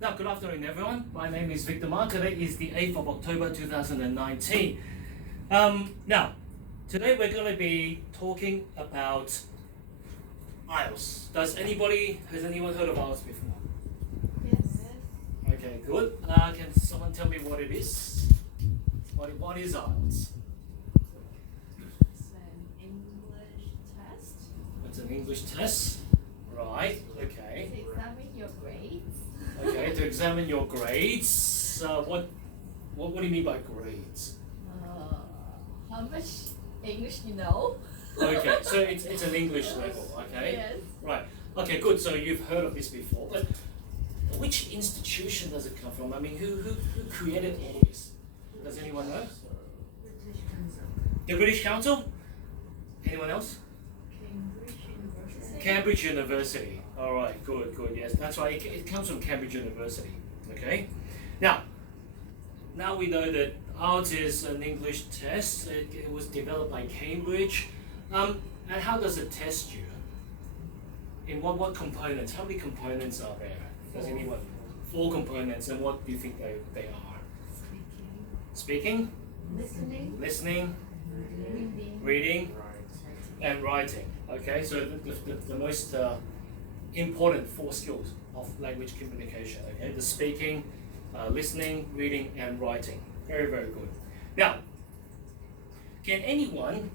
Now, good afternoon, everyone. My name is Victor Ma. Today is the 8th of October 2019. Now, today we're going to be talking about IELTS. Has anyone heard of IELTS before? Yes. Okay, good. Can someone tell me what it is? What is IELTS? It's an English test. It's an English test, right? Okay. To examine your grades. Okay, to examine your grades. What do you mean by grades? How much English you know? Okay, so it's an English level, okay? Yes. Right. Okay, good. So you've heard of this before, but which institution does it come from? I mean, who created all this? Does anyone know? British Council. The British Council? Anyone else? Cambridge University. Cambridge University. All right, good. Yes, that's right. It comes from Cambridge University. Okay. Now we know that IELTS is an English test. It was developed by Cambridge. And how does it test you? In what components? How many components are there? Does anyone? 4 components. And what do you think they are? Speaking. Listening. Reading. And writing. Okay, so the most important 4 skills of language communication. Okay, the speaking, listening, reading, and writing. Very good. Now, can anyone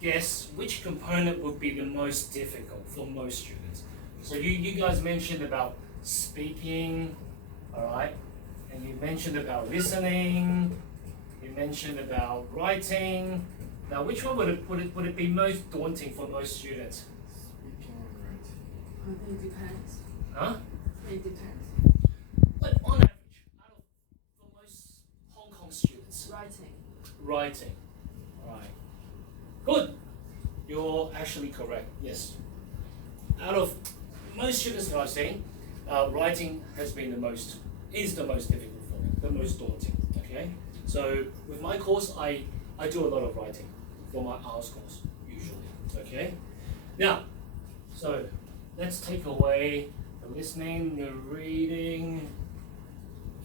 guess which component would be the most difficult for most students? So you guys mentioned about speaking, all right, and you mentioned about listening. You mentioned about writing. Now, which one would it be most daunting for most students? Speaking and writing. It depends. Huh? It depends. But on average, for most Hong Kong students, writing. Right. Good. You're actually correct. Yes. Out of most students that I've seen, writing is the most difficult for them, the most daunting. Okay. So with my course, I do a lot of writing for my IELTS course usually. Okay. Now, so let's take away the listening, the reading,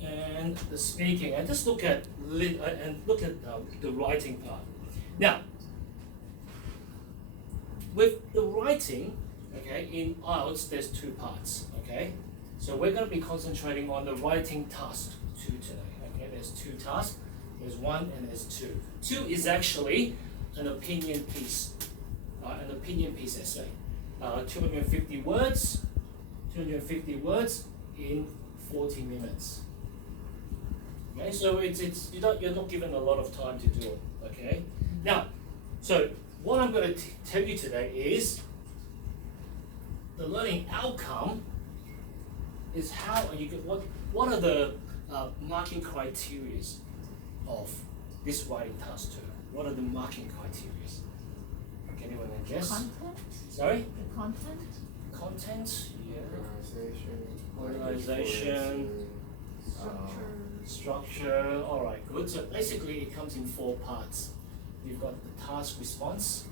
and the speaking, and just look at the writing part. Now, with the writing, okay, in IELTS there's 2 parts. Okay, so we're going to be concentrating on the writing task 2 today. Okay, there's 2 tasks. There's 1 and there's 2. 2 is actually an opinion piece essay. 250 words in 40 minutes. Okay, so you're not given a lot of time to do it. Okay, now, so what I'm going to tell you today is the learning outcome is how you get what are the marking criteria of this writing task 2. What are the marking criteria? Can anyone guess? Content? Sorry? The content? Content, yeah. Organization. Structure, alright, good. So basically it comes in 4 parts. You've got the task response.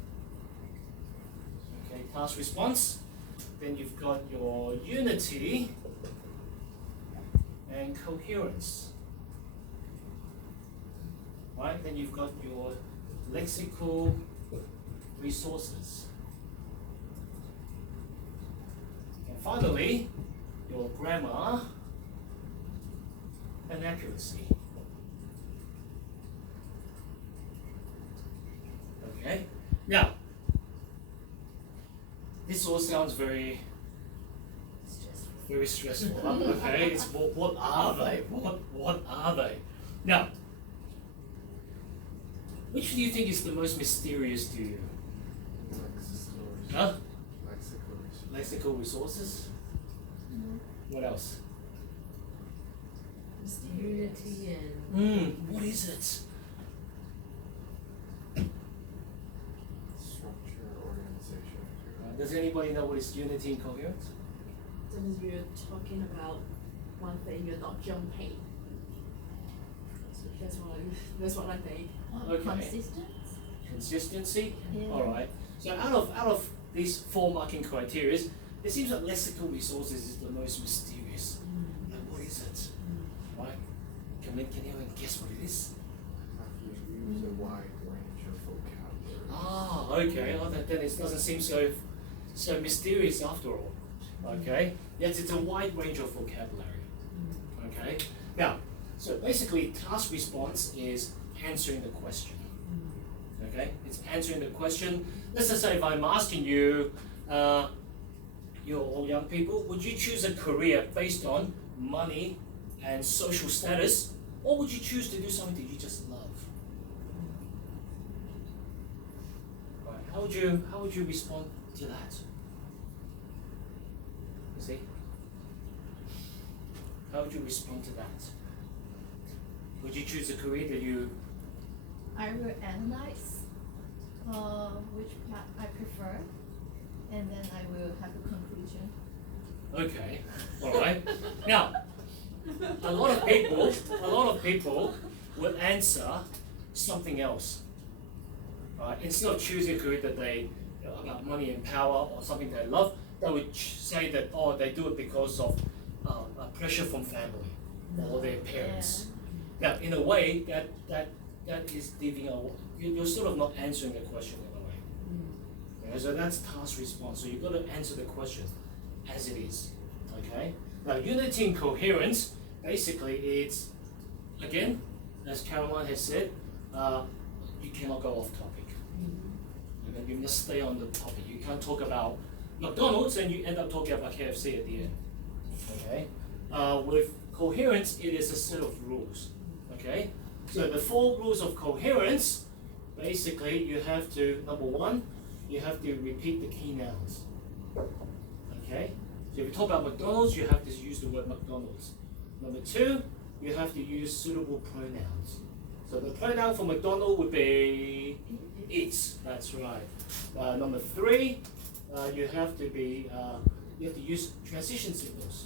Okay, task response. Then you've got your unity and coherence. Right, then you've got your lexical resources. And finally, your grammar and accuracy. Okay, now, this all sounds very stressful. Okay, it's what are they? What are they? Now, which do you think is the most mysterious to you? Huh? Lexical resources? What else? Unity and... What is it? Structure, organization. Does anybody know what is unity and coherence? That means you're talking about one thing, you're not jumping. That's what I think. Okay. Consistency? Yeah. Alright. So out of these 4 marking criteria, it seems that lexical resources is the most mysterious. Like, what is Can anyone guess what it is? Have you used a wide range of vocabulary? Ah, okay. Oh, then it doesn't seem so mysterious after all. Okay. Yes, it's a wide range of vocabulary. Okay. Now, so basically, task response is answering the question. Okay, it's answering the question. Let's just say if I'm asking you, you're all young people, would you choose a career based on money and social status, or would you choose to do something that you just love? Right. How would you respond to that? You see? How would you respond to that? Would you choose a career that you? I will analyze which part I prefer, and then I will have a conclusion. Okay, all right. Now, a lot of people would answer something else. Right? Instead of choosing a career that they about money and power or something they love, they would say that they do it because of pressure from family or their parents. Now, in a way, that is leaving you're sort of not answering the question in a way. Okay, so that's task response. So you've got to answer the question as it is. Okay. Now, unity and coherence, basically, it's again, as Caroline has said, you cannot go off topic. Okay, you must stay on the topic. You can't talk about McDonald's and you end up talking about KFC at the end. Okay. With coherence, it is a set of rules. Okay. So the 4 rules of coherence, basically, you have to, number 1, you have to repeat the key nouns. Okay? So if you talk about McDonald's, you have to use the word McDonald's. Number 2, you have to use suitable pronouns. So the pronoun for McDonald would be it. That's right. Number 3, you have to use transition signals,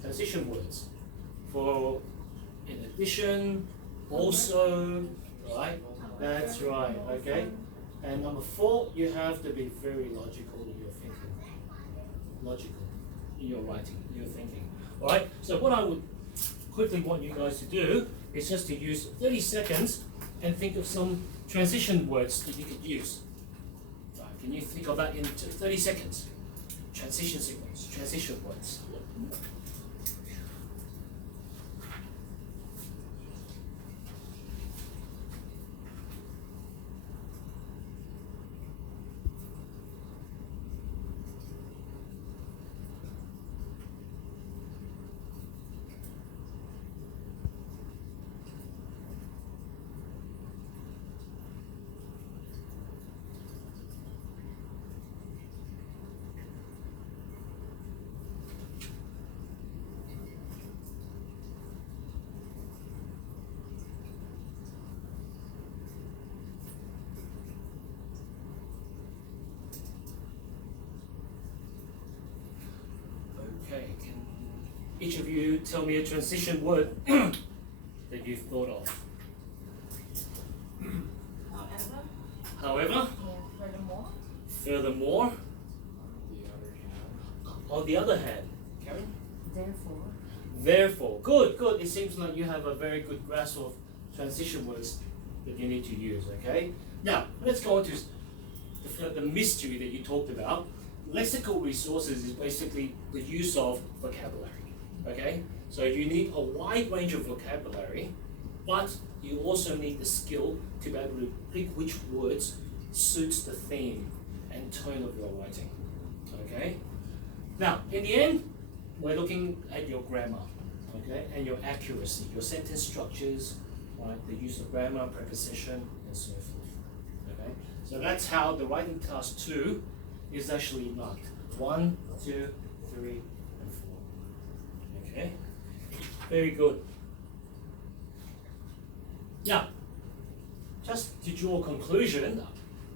transition words for in addition, also, right? That's right, okay? And number 4, you have to be very logical in your thinking. Logical in your writing, in your thinking. Alright, so what I would quickly want you guys to do is just to use 30 seconds and think of some transition words that you could use. Right, can you think of that in 30 seconds? Transition signals, transition words. Okay, can each of you tell me a transition word that you've thought of? However? Yeah, furthermore. Furthermore? On the other hand. Karen? Therefore. Therefore. Good, good. It seems like you have a very good grasp of transition words that you need to use, okay? Now, let's go on to the mystery that you talked about. Lexical resources is basically the use of vocabulary, okay? So you need a wide range of vocabulary, but you also need the skill to be able to pick which words suits the theme and tone of your writing, okay? Now, in the end, we're looking at your grammar, okay, and your accuracy, your sentence structures, right, the use of grammar, preposition, and so forth, okay? So that's how the writing task 2 is actually marked. 1, 2, 3, and 4. Okay? Very good. Now, just to draw a conclusion,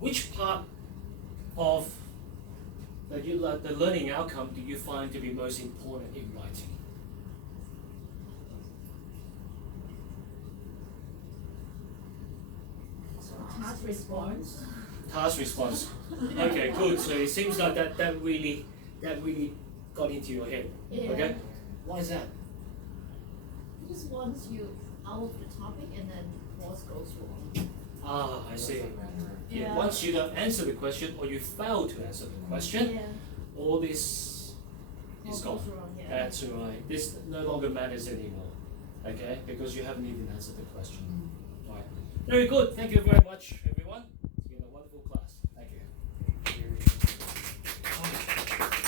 which part of the learning outcome do you find to be most important in writing? Task response. Task response. Okay, good. So it seems like that really got into your head. Yeah. Okay? Why is that? Just once you out of the topic and then course goes wrong. Ah, I see. Doesn't matter. Yeah. Once you don't answer the question or you fail to answer the question, Yeah. all this All is goes gone. wrong, yeah. That's right. This no longer matters anymore. Okay, because you haven't even answered the question. Right. Very good. Thank you very much, everyone.